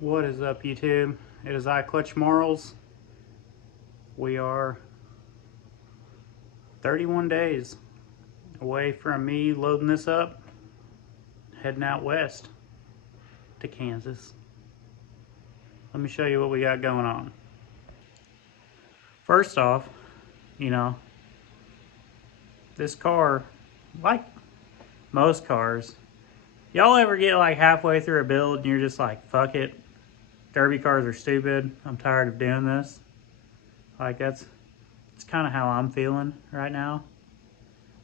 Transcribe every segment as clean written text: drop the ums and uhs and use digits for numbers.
What is up, YouTube? It is I, clutchmarles. We are 31 days away from me loading this up, heading out west to Kansas. Let me show you what we got going on. First off, this car, like most cars, y'all ever get like halfway through a build and you're just like, fuck it, derby cars are stupid, I'm tired of doing this? Like it's kind of how I'm feeling right now.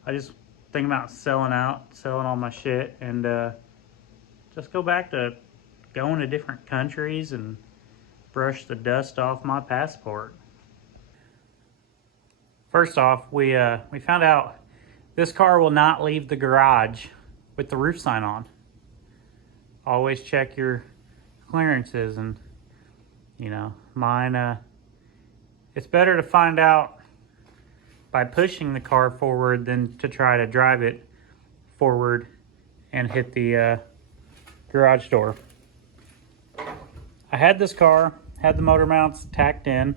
I just think about selling all my shit, and just go back to going to different countries and brush the dust off my passport. First off, we found out this car will not leave the garage with the roof sign on. Always check your clearances, and mine. It's better to find out by pushing the car forward than to try to drive it forward and hit the garage door. I had this car, had the motor mounts tacked in,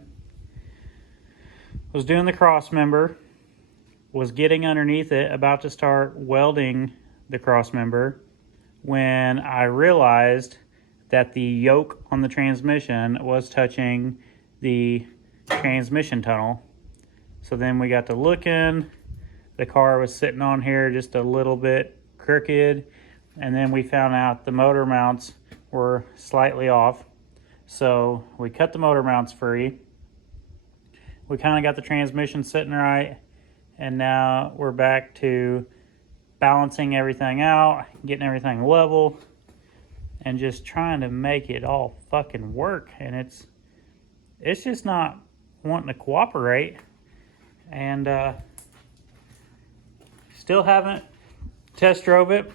was doing the cross member, was getting underneath it, about to start welding the cross member, when I realized that the yoke on the transmission was touching the transmission tunnel. So then we got to looking, the car was sitting on here just a little bit crooked, and then we found out the motor mounts were slightly off. So we cut the motor mounts free. We kind of got the transmission sitting right, and now we're back to balancing everything out, getting everything level, and just trying to make it all fucking work. And it's just not wanting to cooperate. And still haven't test drove it.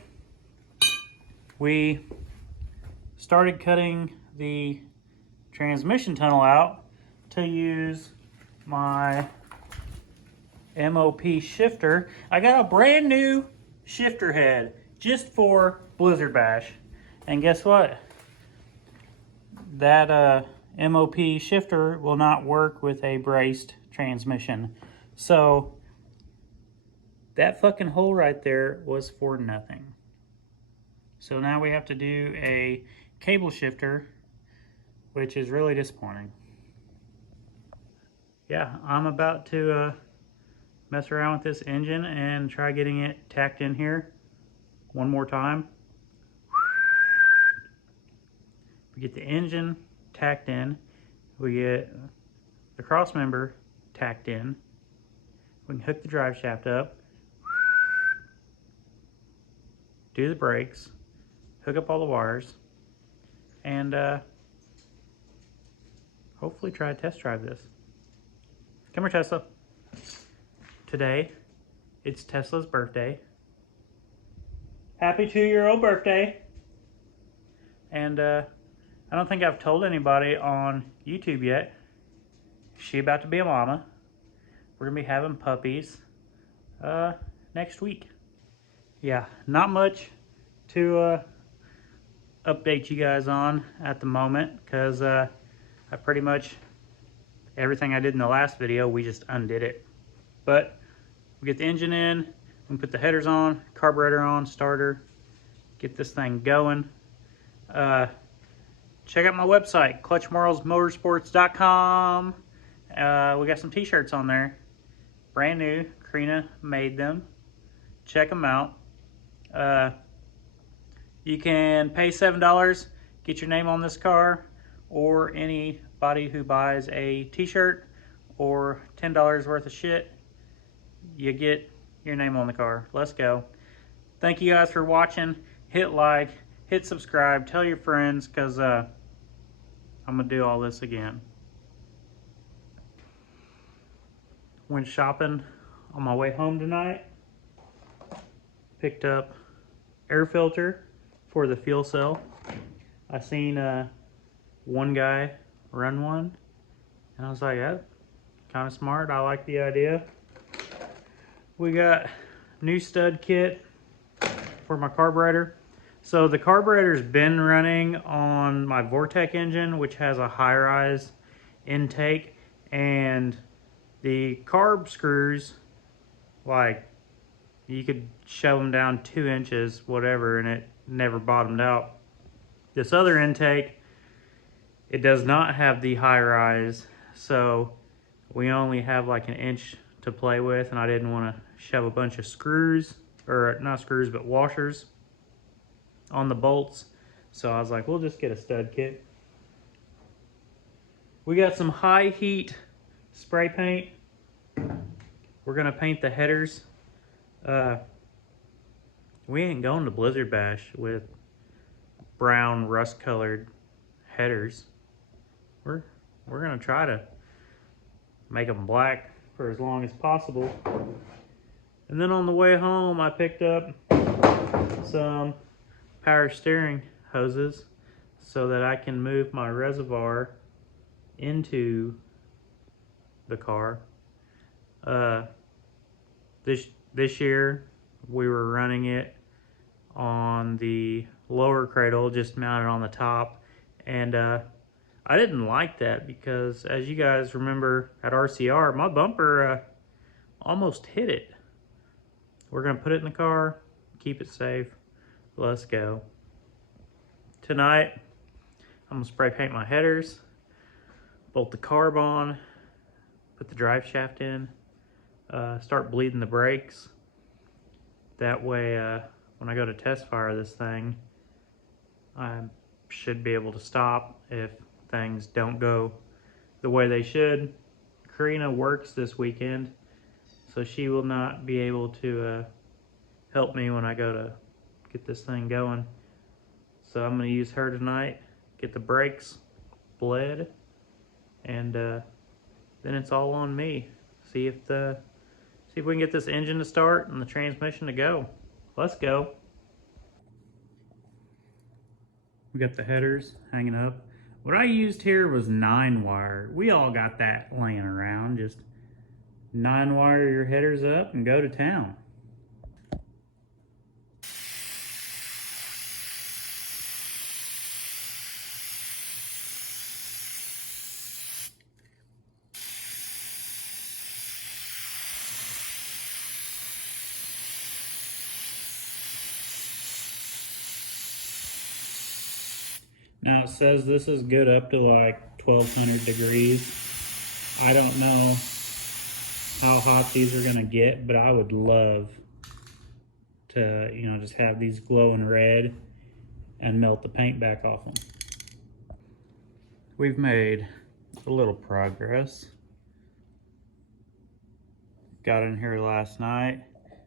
We started cutting the transmission tunnel out to use my MOP shifter. I got a brand new shifter head just for Blizzard Bash, and guess what? That MOP shifter will not work with a braced transmission. So that fucking hole right there was for nothing. So now we have to do a cable shifter, which is really disappointing. Yeah, I'm about to mess around with this engine and try getting it tacked in here one more time. We get the engine tacked in, we get the cross member tacked in, we can hook the drive shaft up, do the brakes, hook up all the wires, and hopefully try to test drive this. Come here, Tesla. Today, it's Tesla's birthday. Happy 2-year-old birthday. And I don't think I've told anybody on YouTube yet. She about to be a mama. We're gonna be having puppies next week. Yeah, not much to update you guys on at the moment, because I pretty much, everything I did in the last video, we just undid it. But we get the engine in, we put the headers on, carburetor on, starter, get this thing going. Check out my website, clutchmarlesmotorsports.com. We got some t-shirts on there, brand new. Karina made them. Check them out. You can pay $7, get your name on this car, or anybody who buys a t-shirt or $10 worth of shit, you get your name on the car. Let's go. Thank you guys for watching. Hit like, hit subscribe, tell your friends, because I'm gonna do all this again. Went shopping on my way home tonight. Picked up air filter for the fuel cell. I seen one guy run one, and I was like, yeah, kind of smart. I like the idea. We got new stud kit for my carburetor. So the carburetor's been running on my Vortec engine, which has a high-rise intake, and the carb screws, like, you could shove them down 2 inches, whatever, and it never bottomed out. This other intake, it does not have the high-rise, so we only have like an inch to play with, and I didn't want to shove a bunch of screws, or not screws, but washers on the bolts. So I was like, we'll just get a stud kit. We got some high heat spray paint. We're gonna paint the headers. We ain't going to Blizzard Bash with brown rust colored headers. We're gonna try to make them black for as long as possible. And then on the way home, I picked up some power steering hoses so that I can move my reservoir into the car. This year we were running it on the lower cradle, just mounted on the top, and I didn't like that because, as you guys remember at RCR, my bumper almost hit it. We're gonna put it in the car, keep it safe. Let's go. Tonight, I'm gonna spray paint my headers, bolt the carb on, put the drive shaft in, start bleeding the brakes. That way, when I go to test fire this thing, I should be able to stop if things don't go the way they should. Karina works this weekend, so she will not be able to help me when I go to get this thing going. So I'm going to use her tonight, get the brakes bled, and then it's all on me. See if we can get this engine to start and the transmission to go. Let's go. We got the headers hanging up. What I used here was 9-wire. We all got that laying around. Just 9-wire your headers up and go to town. Now it says this is good up to like 1200 degrees. I don't know how hot these are gonna get, but I would love to, just have these glowing red and melt the paint back off them. We've made a little progress. Got in here last night,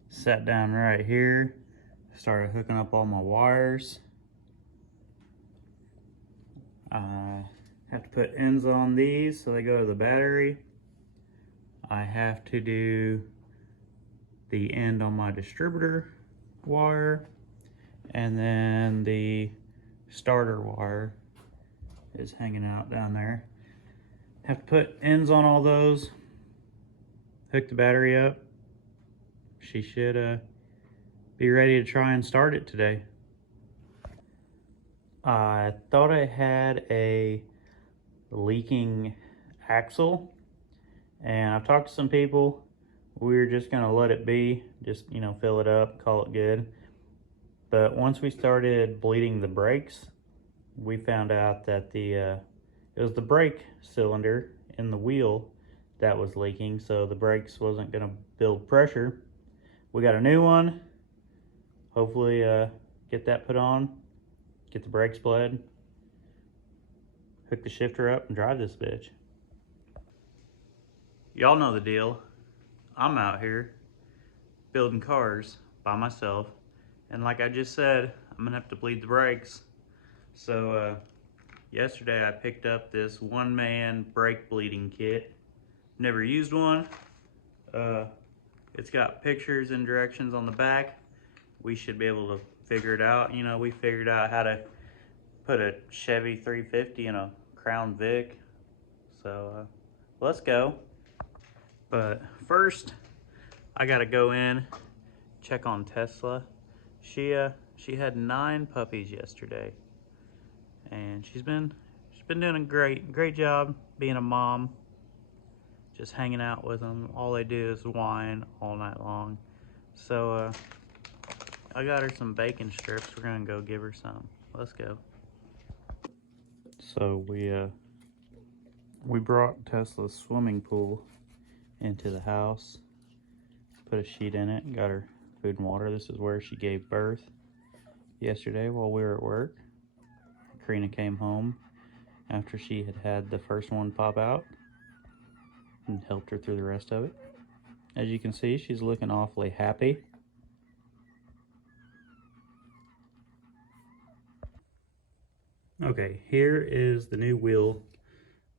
sat down right here, started hooking up all my wires. I have to put ends on these so they go to the battery. I have to do the end on my distributor wire, and then the starter wire is hanging out down there. Have to put ends on all those, hook the battery up. She should be ready to try and start it today. I thought I had a leaking axle, and I've talked to some people. We're just gonna let it be, just fill it up, call it good. But once we started bleeding the brakes, we found out that it was the brake cylinder in the wheel that was leaking, so the brakes wasn't gonna build pressure. We got a new one. Hopefully get that put on, get the brakes bled, hook the shifter up, and drive this bitch. Y'all know the deal. I'm out here building cars by myself, and like I just said, I'm gonna have to bleed the brakes. So yesterday I picked up this one-man brake bleeding kit. Never used one. It's got pictures and directions on the back. We should be able to figure it out. We figured out how to put a Chevy 350 in a Crown Vic. So let's go. But first, I gotta go in, check on Tesla. She She had 9 puppies yesterday, and she's been doing a great job being a mom. Just hanging out with them. All they do is whine all night long. So I got her some bacon strips. We're gonna go give her some. Let's go. So we brought Tesla's swimming pool into the house, put a sheet in it, and got her food and water. This is where she gave birth yesterday while we were at work. Karina came home after she had the first one pop out and helped her through the rest of it. As you can see, she's looking awfully happy. Okay, here is the new wheel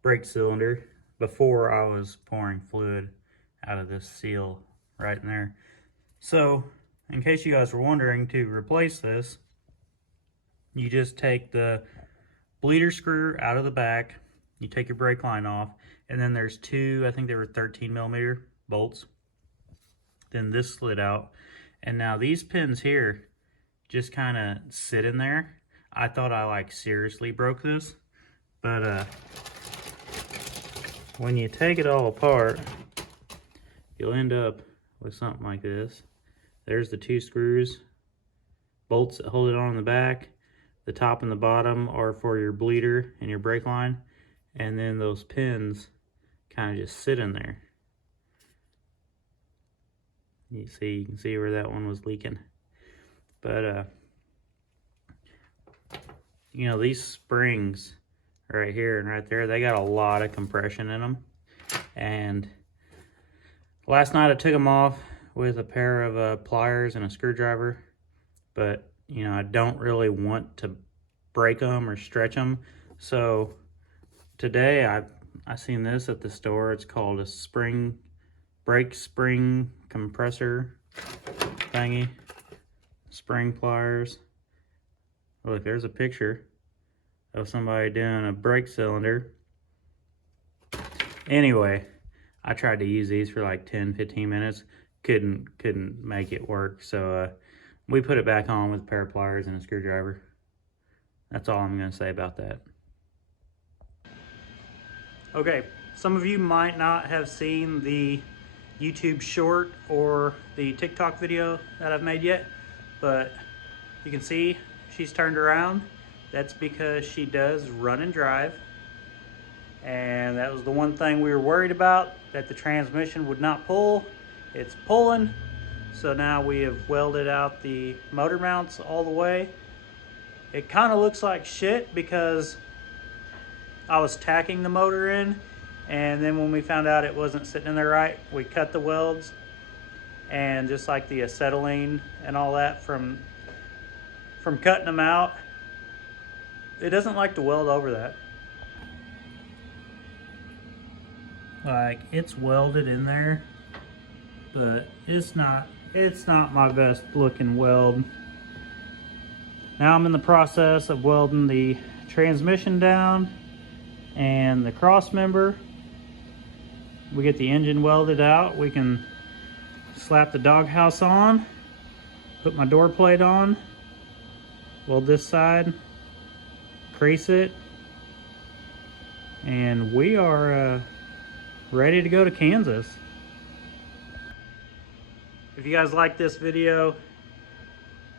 brake cylinder. Before, I was pouring fluid out of this seal right in there. So, in case you guys were wondering, to replace this, you just take the bleeder screw out of the back, you take your brake line off, and then there's 2, I think they were 13mm bolts. Then this slid out, and now these pins here just kind of sit in there. I thought I like seriously broke this, but when you take it all apart, you'll end up with something like this. There's the 2 screws, bolts that hold it on in the back. The top and the bottom are for your bleeder and your brake line, and then those pins kind of just sit in there. You can see where that one was leaking. But you know, these springs right here and right there, they got a lot of compression in them. And last night I took them off with a pair of pliers and a screwdriver, but you know, I don't really want to break them or stretch them. So today I seen this at the store. It's called a brake spring compressor thingy. Spring pliers. Look, there's a picture of somebody doing a brake cylinder. Anyway, I tried to use these for like 10-15 minutes. Couldn't make it work. So we put it back on with a pair of pliers and a screwdriver. That's all I'm gonna say about that. Okay, some of you might not have seen the YouTube short or the TikTok video that I've made yet, but you can see she's turned around. That's because she does run and drive. And that was the one thing we were worried about, that the transmission would not pull. It's pulling. So now we have welded out the motor mounts all the way. It kind of looks like shit because I was tacking the motor in, and then when we found out it wasn't sitting in there right, we cut the welds, and just like the acetylene and all that from cutting them out, it doesn't like to weld over that. Like, it's welded in there, but it's not my best looking weld. Now I'm in the process of welding the transmission down and the cross member. We get the engine welded out. We can slap the doghouse on, put my door plate on, weld this side, crease it, and we are ready to go to Kansas. If you guys like this video,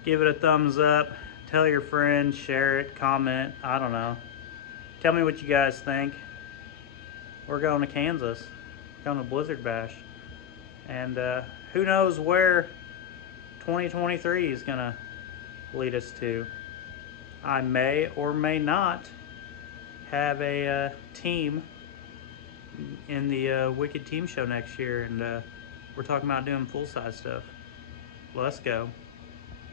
give it a thumbs up, tell your friends, share it, comment, I don't know. Tell me what you guys think. We're going to Kansas, going to Blizzard Bash. And who knows where 2023 is gonna lead us to. I may or may not have a team in the Wicked Team Show next year, and we're talking about doing full-size stuff. Let's go.